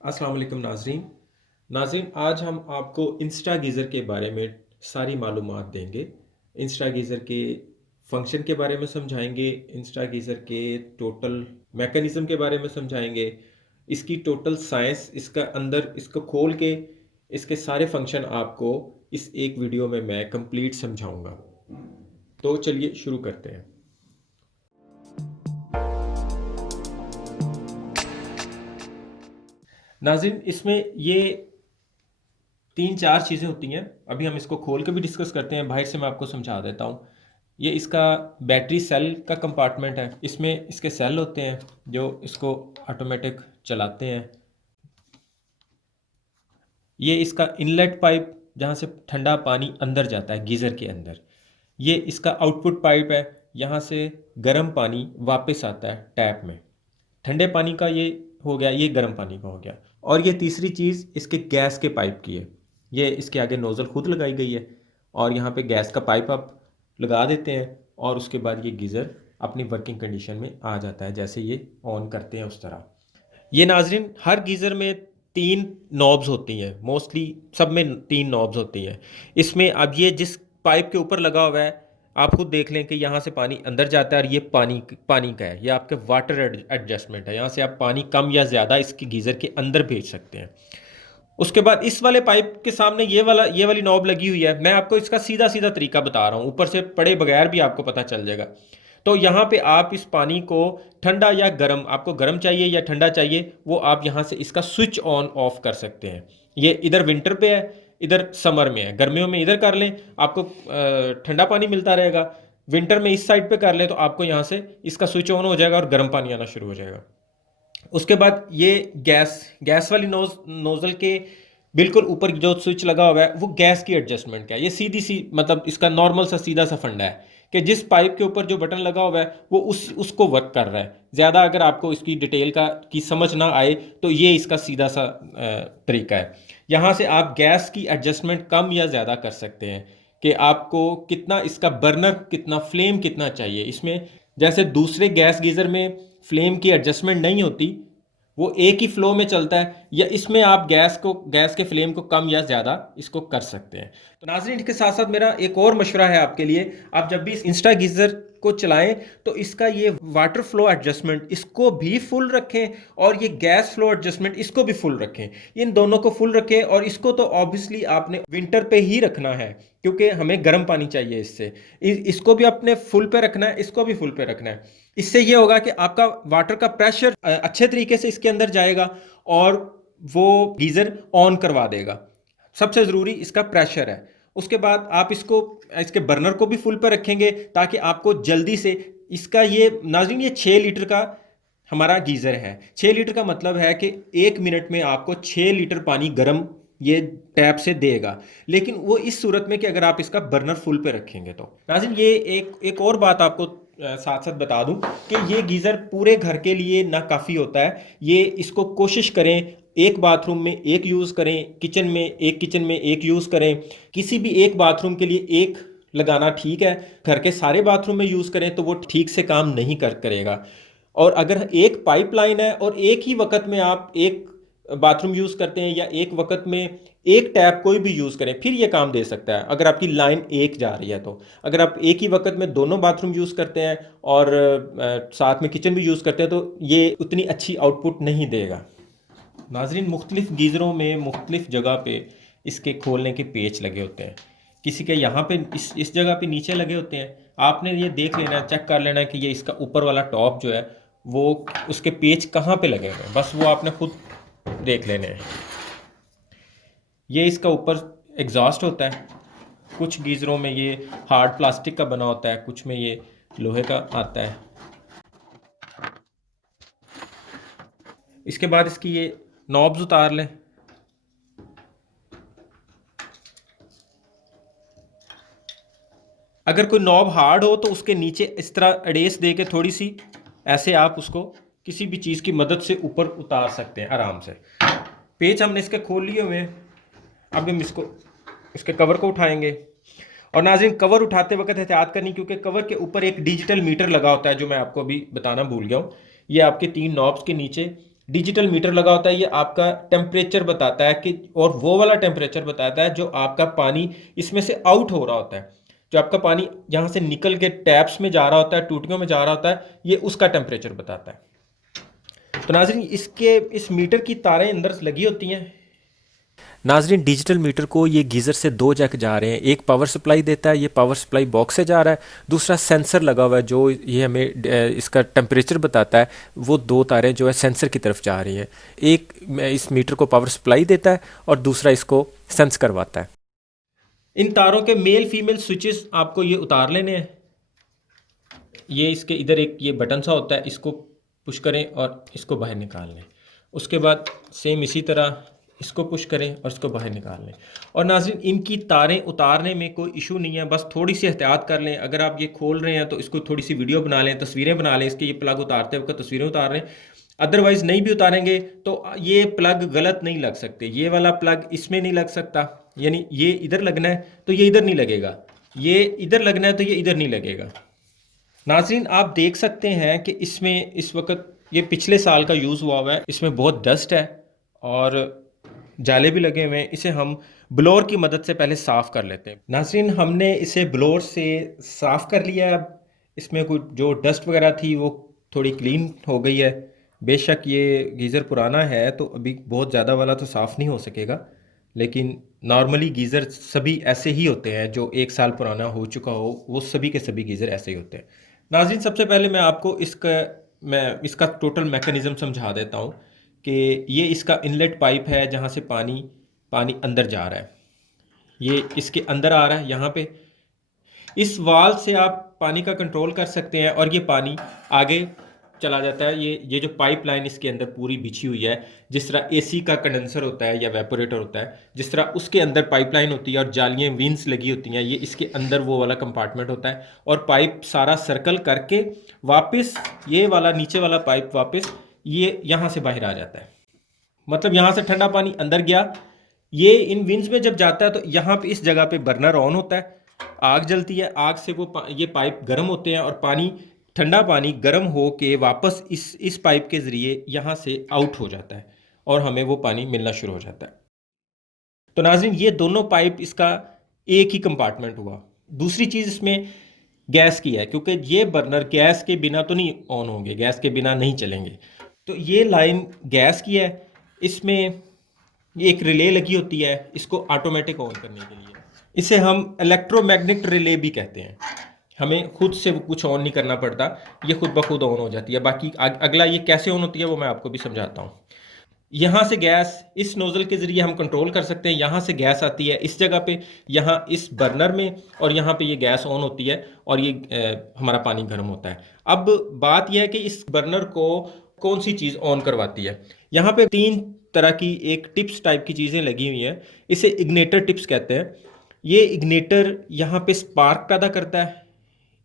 अस्सलाम वालेकुम नाज़रीन। नाज़रीन, आज हम आपको इंस्टा गीज़र के बारे में सारी मालूमात देंगे। इंस्टा गीज़र के फ़ंक्शन के बारे में समझाएँगे, इंस्टा गीज़र के टोटल मैकेनिज़्म के बारे में समझाएँगे, इसकी टोटल साइंस, इसका अंदर इसको खोल के इसके सारे फ़ंक्शन आपको इस एक वीडियो में मैं कंप्लीट समझाऊँगा। तो चलिए शुरू करते हैं। नाज़रीन, इसमें ये 3-4 चीज़ें होती हैं। अभी हम इसको खोल के भी डिस्कस करते हैं, बाहर से मैं आपको समझा देता हूँ। ये इसका बैटरी सेल का कंपार्टमेंट है। इसमें इसके सेल होते हैं जो इसको ऑटोमेटिक चलाते हैं। ये इसका इनलेट पाइप जहाँ से ठंडा पानी अंदर जाता है गीज़र के अंदर। ये इसका आउटपुट पाइप है, यहाँ से गर्म पानी वापस आता है टैप में। ठंडे पानी का ये हो गया, ये गर्म पानी का हो गया। और ये तीसरी चीज़ इसके गैस के पाइप की है। ये इसके आगे नोज़ल खुद लगाई गई है और यहाँ पे गैस का पाइप आप लगा देते हैं और उसके बाद ये गीज़र अपनी वर्किंग कंडीशन में आ जाता है, जैसे ये ऑन करते हैं उस तरह। ये नाजरीन, हर गीज़र में 3 नॉब्स होती हैं, मोस्टली सब में 3 नॉब्स होती हैं। इसमें अब ये जिस पाइप के ऊपर लगा हुआ है, आप खुद देख लें कि यहाँ से पानी अंदर जाता है और ये पानी पानी का है। ये आपके वाटर एडजस्टमेंट है, यहाँ से आप पानी कम या ज़्यादा इसकी गीज़र के अंदर भेज सकते हैं। उसके बाद इस वाले पाइप के सामने ये वाली नॉब लगी हुई है। मैं आपको इसका सीधा सीधा तरीका बता रहा हूँ, ऊपर से पढ़े बगैर भी आपको पता चल जाएगा। तो यहाँ पे आप इस पानी को ठंडा या गर्म, आपको गर्म चाहिए या ठंडा चाहिए, वो आप यहाँ से इसका स्विच ऑन ऑफ कर सकते हैं। ये इधर विंटर पे है, इधर समर में है। गर्मियों में इधर कर लें, आपको ठंडा पानी मिलता रहेगा। विंटर में इस साइड पे कर लें तो आपको यहाँ से इसका स्विच ऑन हो जाएगा और गर्म पानी आना शुरू हो जाएगा। उसके बाद ये गैस गैस वाली नोजल के बिल्कुल ऊपर जो स्विच लगा हुआ है वो गैस की एडजस्टमेंट का है। ये सीधी सी मतलब इसका नॉर्मल सा सीधा सा फंडा है कि जिस पाइप के ऊपर जो बटन लगा हुआ है वो उसको वर्क कर रहा है। ज़्यादा अगर आपको इसकी डिटेल की समझ ना आए तो ये इसका सीधा सा तरीका है। यहाँ से आप गैस की एडजस्टमेंट कम या ज़्यादा कर सकते हैं कि आपको कितना इसका बर्नर, कितना फ्लेम कितना चाहिए इसमें। जैसे दूसरे गैस गीज़र में फ्लेम की एडजस्टमेंट नहीं होती, वो एक ही फ्लो में चलता है, या इसमें आप गैस के फ्लेम को कम या ज़्यादा इसको कर सकते हैं। तो नाज़रीन, इसके साथ साथ मेरा एक और मशवरा है आपके लिए। आप जब भी इस इंस्टा गीज़र को चलाएं तो इसका ये वाटर फ्लो एडजस्टमेंट इसको भी फुल रखें और ये गैस फ्लो एडजस्टमेंट इसको भी फुल रखें। इन दोनों को फुल रखें और इसको तो ऑब्वियसली आपने विंटर पे ही रखना है क्योंकि हमें गर्म पानी चाहिए इससे। इसको भी अपने फुल पे रखना है, इसको भी फुल पे रखना है। इससे ये होगा कि आपका वाटर का प्रेशर अच्छे तरीके से इसके अंदर जाएगा और वो गीज़र ऑन करवा देगा। सबसे ज़रूरी इसका प्रेशर है। उसके बाद आप इसके बर्नर को भी फुल पर रखेंगे ताकि आपको जल्दी से इसका ये नाज़रीन, ये 6 लीटर का हमारा गीज़र है। 6 लीटर का मतलब है कि 1 मिनट में आपको 6 लीटर पानी गर्म ये टैप से देगा। लेकिन वो इस सूरत में कि अगर आप इसका बर्नर फुल पे रखेंगे तो। नाज़रीन, ये एक और बात आपको साथ साथ बता दूं कि ये गीज़र पूरे घर के लिए ना काफ़ी होता है। ये इसको कोशिश करें एक बाथरूम में एक यूज़ करें, किचन में एक यूज़ करें। किसी भी एक बाथरूम के लिए एक लगाना ठीक है। घर के सारे बाथरूम में यूज़ करें तो वो ठीक से काम नहीं करेगा। और अगर एक पाइपलाइन है और एक ही वक्त में आप एक बाथरूम यूज़ करते हैं या एक वक्त में एक टैप कोई भी यूज़ करें, फिर ये काम दे सकता है अगर आपकी लाइन एक जा रही है तो। अगर आप एक ही वक्त में दोनों बाथरूम यूज़ करते हैं और साथ में किचन भी यूज़ करते हैं तो ये उतनी अच्छी आउटपुट नहीं देगा। नाजरीन, मुख्तलिफ गीज़रों में मुख्तलिफ जगह पे इसके खोलने के पेच लगे होते हैं। किसी के यहाँ पे इस जगह पे नीचे लगे होते हैं। आपने ये देख लेना है, चेक कर लेना है कि ये इसका ऊपर वाला टॉप जो है वो उसके पेच कहाँ पे लगे हुए हैं, बस वो आपने खुद देख लेने हैं। ये इसका ऊपर एग्जॉस्ट होता है। कुछ गीज़रों में ये हार्ड प्लास्टिक का बना होता है, कुछ में ये लोहे का आता है। इसके बाद इसकी ये नॉब्स उतार लें। अगर कोई नॉब हार्ड हो तो उसके नीचे इस तरह अड़ेस दे के थोड़ी सी ऐसे आप उसको किसी भी चीज़ की मदद से ऊपर उतार सकते हैं आराम से। पेच हमने इसके खोल लिए हुए हैं। अब हम इसके कवर को उठाएंगे। और नाज़रीन, कवर उठाते वक्त एहतियात करनी क्योंकि कवर के ऊपर एक डिजिटल मीटर लगा होता है जो मैं आपको अभी बताना भूल गया हूँ। ये आपके 3 नॉब्स के नीचे डिजिटल मीटर लगा होता है, ये आपका टेम्परेचर बताता है कि, और वो वाला टेम्परेचर बताता है जो आपका पानी इसमें से आउट हो रहा होता है, जो आपका पानी यहाँ से निकल के टैप्स में जा रहा होता है, टूटियों में जा रहा होता है, ये उसका टेम्परेचर बताता है। तो नाज़रीन इसके इस मीटर की तारें अंदर लगी होती हैं। नाजरीन डिजिटल मीटर को ये गीज़र से दो जैक जा रहे हैं, एक पावर सप्लाई देता है, ये पावर सप्लाई बॉक्स से जा रहा है, दूसरा सेंसर लगा हुआ है जो ये हमें इसका टेम्परेचर बताता है, वो दो तारें जो है सेंसर की तरफ जा रही हैं। एक इस मीटर को पावर सप्लाई देता है और दूसरा इसको सेंस करवाता है। इन तारों के मेल फीमेल स्विचेस आपको ये उतार लेने हैं। ये इसके इधर एक ये बटन सा होता है, इसको पुश करें और इसको बाहर निकाल लें। उसके बाद सेम इसी तरह इसको पुश करें और इसको बाहर निकाल लें। और नाज़रीन इनकी तारें उतारने में कोई इशू नहीं है, बस थोड़ी सी एहतियात कर लें। अगर आप ये खोल रहे हैं तो इसको थोड़ी सी वीडियो बना लें, तस्वीरें बना लें, इसके ये प्लग उतारते वक्त तस्वीरें उतार लें। अदरवाइज़ नहीं भी उतारेंगे तो ये प्लग गलत नहीं लग सकते। ये वाला प्लग इसमें नहीं लग सकता, यानी ये इधर लगना है तो ये इधर नहीं लगेगा, ये इधर लगना है तो ये इधर नहीं लगेगा। नाज़रीन आप देख सकते हैं कि इसमें इस वक्त ये पिछले साल का यूज़ हुआ है, इसमें बहुत डस्ट है और जाले भी लगे हुए हैं। इसे हम ब्लोअर की मदद से पहले साफ़ कर लेते हैं। नाज़रीन हमने इसे ब्लोअर से साफ़ कर लिया। अब इसमें कुछ जो डस्ट वगैरह थी वो थोड़ी क्लीन हो गई है। बेशक ये गीज़र पुराना है तो अभी बहुत ज़्यादा वाला तो साफ़ नहीं हो सकेगा, लेकिन नॉर्मली गीज़र सभी ऐसे ही होते हैं, जो एक साल पुराना हो चुका हो वो सभी के सभी गीज़र ऐसे ही होते हैं। नाज़रीन सबसे पहले मैं इसका टोटल मैकेनिज़्म समझा देता हूँ कि ये इसका इनलेट पाइप है जहाँ से पानी पानी अंदर जा रहा है। ये इसके अंदर आ रहा है यहाँ पे। इस वाल्व से आप पानी का कंट्रोल कर सकते हैं और ये पानी आगे चला जाता है। ये जो पाइपलाइन इसके अंदर पूरी बिछी हुई है, जिस तरह एसी का कंडेंसर होता है या वेपोरेटर होता है, जिस तरह उसके अंदर पाइपलाइन होती है और जालियाँ विंस लगी होती हैं, ये इसके अंदर वो वाला कंपार्टमेंट होता है। और पाइप सारा सर्कल करके वापस ये वाला नीचे वाला पाइप वापस ये यहाँ से बाहर आ जाता है। मतलब यहाँ से ठंडा पानी अंदर गया, ये इन विंस में जब जाता है तो यहाँ पे इस जगह पे बर्नर ऑन होता है, आग जलती है, आग से ये पाइप गर्म होते हैं और पानी ठंडा पानी गर्म हो के वापस इस पाइप के ज़रिए यहाँ से आउट हो जाता है और हमें वो पानी मिलना शुरू हो जाता है। तो नाज़रीन ये दोनों पाइप इसका एक ही कंपार्टमेंट हुआ। दूसरी चीज़ इसमें गैस की है, क्योंकि ये बर्नर गैस के बिना तो नहीं ऑन होंगे, गैस के बिना नहीं चलेंगे। तो ये लाइन गैस की है, इसमें एक रिले लगी होती है इसको ऑटोमेटिक ऑन करने के लिए। इसे हम इलेक्ट्रोमैग्नेटिक रिले भी कहते हैं। हमें खुद से कुछ ऑन नहीं करना पड़ता, ये खुद ब खुद ऑन हो जाती है। बाकी अगला ये कैसे ऑन होती है वो मैं आपको भी समझाता हूँ। यहाँ से गैस इस नोज़ल के ज़रिए हम कंट्रोल कर सकते हैं। यहाँ से गैस आती है इस जगह पे, यहाँ इस बर्नर में, और यहाँ पे ये गैस ऑन होती है और ये हमारा पानी गर्म होता है। अब बात यह है कि इस बर्नर को कौन सी चीज़ ऑन करवाती है। यहाँ पे तीन तरह की एक टिप्स टाइप की चीज़ें लगी हुई हैं, इसे इग्नेटर टिप्स कहते हैं। ये इग्नेटर यहाँ पे स्पार्क पैदा करता है,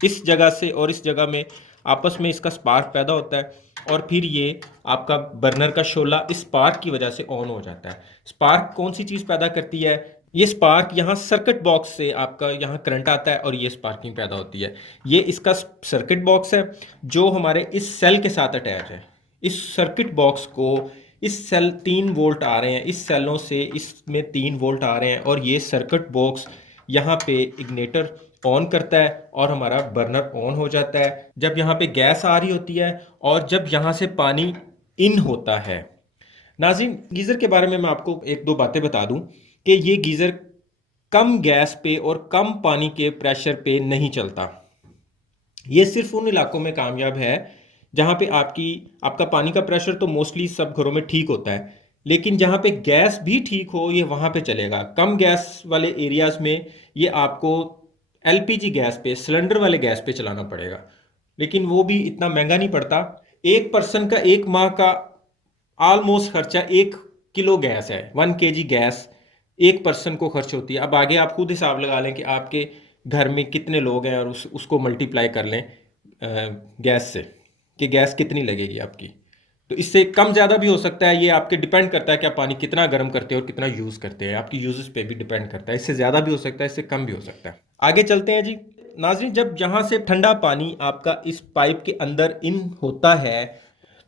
इस जगह से और इस जगह में आपस में इसका स्पार्क पैदा होता है और फिर ये आपका बर्नर का शोला इस स्पार्क की वजह से ऑन हो जाता है। स्पार्क कौन सी चीज़ पैदा करती है, ये स्पार्क यहाँ सर्किट बॉक्स से आपका यहाँ करंट आता है और ये स्पार्किंग पैदा होती है। ये इसका सर्किट बॉक्स है जो हमारे इस सेल के साथ अटैच है। इस सर्किट बॉक्स को इस सेल 3 वोल्ट आ रहे हैं, इस सेलों से इसमें 3 वोल्ट आ रहे हैं और ये सर्किट बॉक्स यहाँ पे इग्नेटर ऑन करता है और हमारा बर्नर ऑन हो जाता है जब यहाँ पे गैस आ रही होती है और जब यहाँ से पानी इन होता है। नाज़रीन गीज़र के बारे में मैं आपको एक दो बातें बता दूं कि ये गीज़र कम गैस पे और कम पानी के प्रेशर पे नहीं चलता। ये सिर्फ उन इलाकों में कामयाब है जहाँ पे आपका पानी का प्रेशर तो मोस्टली सब घरों में ठीक होता है, लेकिन जहाँ पे गैस भी ठीक हो ये वहाँ पे चलेगा। कम गैस वाले एरियाज़ में ये आपको एलपीजी गैस पे, सिलेंडर वाले गैस पे चलाना पड़ेगा, लेकिन वो भी इतना महंगा नहीं पड़ता। एक पर्सन का एक माह का ऑलमोस्ट खर्चा 1 किलो गैस है, 1 kg गैस एक पर्सन को खर्च होती है। अब आगे आप खुद हिसाब लगा लें कि आपके घर में कितने लोग हैं और उसको मल्टीप्लाई कर लें गैस से कि गैस कितनी लगेगी आपकी। तो इससे कम ज़्यादा भी हो सकता है, ये आपके डिपेंड करता है कि आप पानी कितना गर्म करते हैं और कितना यूज़ करते हैं, आपकी यूजेस पे भी डिपेंड करता है। इससे ज़्यादा भी हो सकता है, इससे कम भी हो सकता है। आगे चलते हैं जी। नाज़रीन जब यहाँ से ठंडा पानी आपका इस पाइप के अंदर इन होता है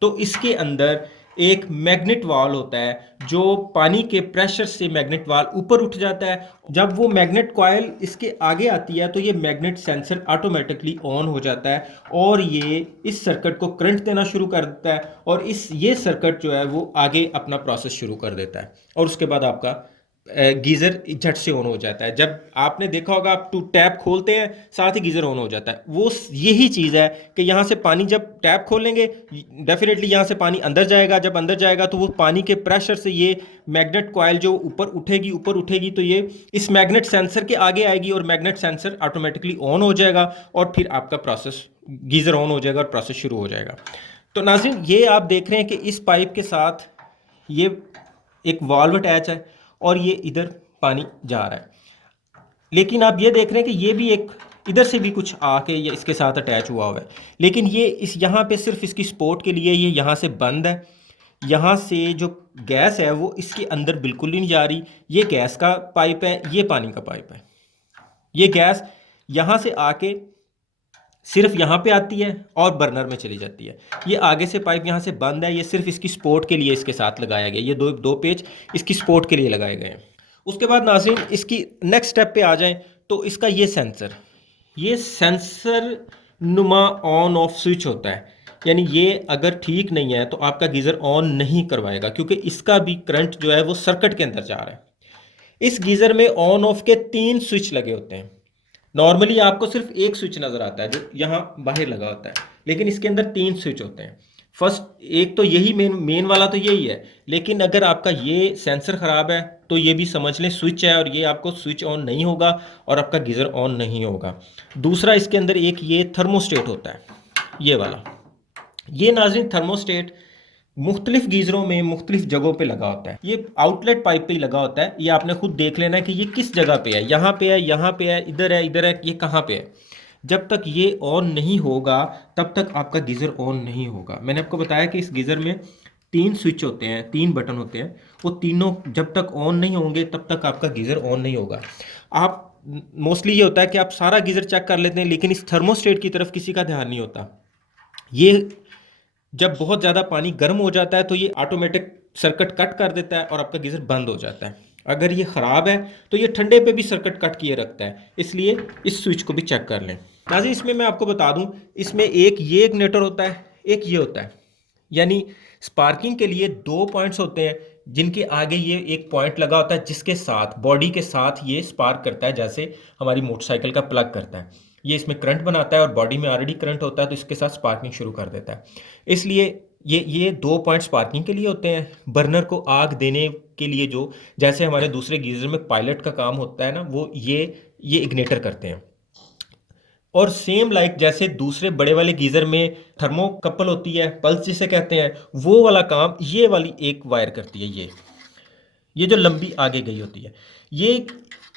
तो इसके अंदर एक मैग्नेट वाल्व होता है जो पानी के प्रेशर से मैग्नेट वाल्व ऊपर उठ जाता है। जब वो मैग्नेट कॉइल इसके आगे आती है तो ये मैग्नेट सेंसर ऑटोमेटिकली ऑन हो जाता है और ये इस सर्किट को करंट देना शुरू कर देता है और ये सर्किट जो है वो आगे अपना प्रोसेस शुरू कर देता है और उसके बाद आपका गीज़र झट से ऑन हो जाता है। जब आपने देखा होगा आप टैप खोलते हैं साथ ही गीज़र ऑन हो जाता है, वो यही चीज़ है कि यहाँ से पानी जब टैप खोलेंगे डेफिनेटली यहाँ से पानी अंदर जाएगा। जब अंदर जाएगा तो वो पानी के प्रेशर से ये मैग्नेट कॉइल जो ऊपर उठेगी तो ये इस मैग्नेट सेंसर के आगे आएगी और मैग्नेट सेंसर ऑटोमेटिकली ऑन हो जाएगा और फिर आपका प्रोसेस गीज़र ऑन हो जाएगा और प्रोसेस शुरू हो जाएगा। तो नाज़रीन ये आप देख रहे हैं कि इस पाइप के साथ ये एक वाल्व अटैच है और ये इधर पानी जा रहा है, लेकिन आप ये देख रहे हैं कि ये भी एक इधर से भी कुछ आके ये इसके साथ अटैच हुआ हुआ है, लेकिन ये इस यहाँ पे सिर्फ इसकी सपोर्ट के लिए ये यहाँ से बंद है। यहाँ से जो गैस है वो इसके अंदर बिल्कुल ही नहीं जा रही। ये गैस का पाइप है, ये पानी का पाइप है। ये गैस यहाँ से आके सिर्फ यहाँ पे आती है और बर्नर में चली जाती है। ये आगे से पाइप यहाँ से बंद है, ये सिर्फ इसकी सपोर्ट के लिए इसके साथ लगाया गया। ये दो पेज इसकी सपोर्ट के लिए लगाए गए हैं। उसके बाद नाज़रीन इसकी नेक्स्ट स्टेप पे आ जाएं तो इसका ये सेंसर नुमा ऑन ऑफ स्विच होता है, यानी ये अगर ठीक नहीं है तो आपका गीज़र ऑन नहीं करवाएगा क्योंकि इसका भी करंट जो है वो सर्किट के अंदर जा रहा है। इस गीज़र में ऑन ऑफ के 3 स्विच लगे होते हैं। नॉर्मली आपको सिर्फ एक स्विच नज़र आता है जो यहाँ बाहर लगा होता है, लेकिन इसके अंदर 3 स्विच होते हैं। फर्स्ट एक तो यही मेन वाला तो यही है, लेकिन अगर आपका ये सेंसर ख़राब है तो ये भी समझ लें स्विच है और ये आपको स्विच ऑन नहीं होगा और आपका गीज़र ऑन नहीं होगा। दूसरा इसके अंदर एक ये थर्मोस्टेट होता है, ये वाला। ये नाज़रीन थर्मोस्टेट मुख्तलिफ गीज़रों में मुख्तलिफ जगहों पे लगा होता है। ये आउटलेट पाइप पे ही लगा होता है। ये आपने खुद देख लेना है कि ये किस जगह पे है, यहाँ पे है, यहाँ पे है, इधर है, इधर है, ये कहाँ पे है। जब तक ये ऑन नहीं होगा तब तक आपका गीज़र ऑन नहीं होगा। मैंने आपको बताया कि इस गीज़र में 3 स्विच होते हैं, 3 बटन होते हैं, वो तीनों जब तक ऑन नहीं होंगे तब तक आपका गीज़र ऑन नहीं होगा। आप मोस्टली ये होता है कि आप सारा गीज़र चेक कर लेते हैं लेकिन इस थर्मोस्टेट की तरफ किसी का ध्यान नहीं होता। ये जब बहुत ज़्यादा पानी गर्म हो जाता है तो ये ऑटोमेटिक सर्किट कट कर देता है और आपका गीज़र बंद हो जाता है। अगर ये ख़राब है तो ये ठंडे पे भी सर्किट कट किए रखता है, इसलिए इस स्विच को भी चेक कर लें। नाज़रीन इसमें मैं आपको बता दूं, इसमें एक ये इग्निटर होता है, एक ये होता है, यानी स्पार्किंग के लिए 2 पॉइंट्स होते हैं जिनके आगे ये एक पॉइंट लगा होता है जिसके साथ बॉडी के साथ ये स्पार्क करता है, जैसे हमारी मोटरसाइकिल का प्लग करता है। ये इसमें करंट बनाता है और बॉडी में ऑलरेडी करंट होता है तो इसके साथ स्पार्किंग शुरू कर देता है। इसलिए ये 2 पॉइंट स्पार्किंग के लिए होते हैं। बर्नर को आग देने के लिए जो जैसे हमारे दूसरे गीज़र में पायलट का काम होता है ना, वो ये इग्नेटर करते हैं। और सेम लाइक जैसे दूसरे बड़े वाले गीज़र में थर्मोकपल होती है, पल्स जिसे कहते हैं, वो वाला काम ये वाली एक वायर करती है। ये जो लंबी आगे गई होती है,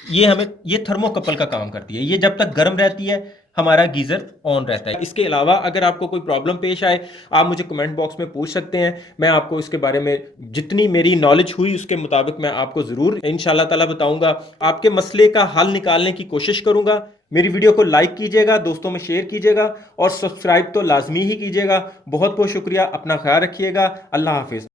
ये थर्मोकपल का काम करती है। ये जब तक गर्म रहती है हमारा गीज़र ऑन रहता है। इसके अलावा अगर आपको कोई प्रॉब्लम पेश आए आप मुझे कमेंट बॉक्स में पूछ सकते हैं। मैं आपको इसके बारे में जितनी मेरी नॉलेज हुई उसके मुताबिक मैं आपको ज़रूर इंशाल्लाह ताला बताऊंगा। आपके मसले का हल निकालने की कोशिश करूंगा। मेरी वीडियो को लाइक कीजिएगा, दोस्तों में शेयर कीजिएगा और सब्सक्राइब तो लाजमी ही कीजिएगा। बहुत बहुत शुक्रिया। अपना ख्याल रखिएगा। अल्लाह हाफिज़।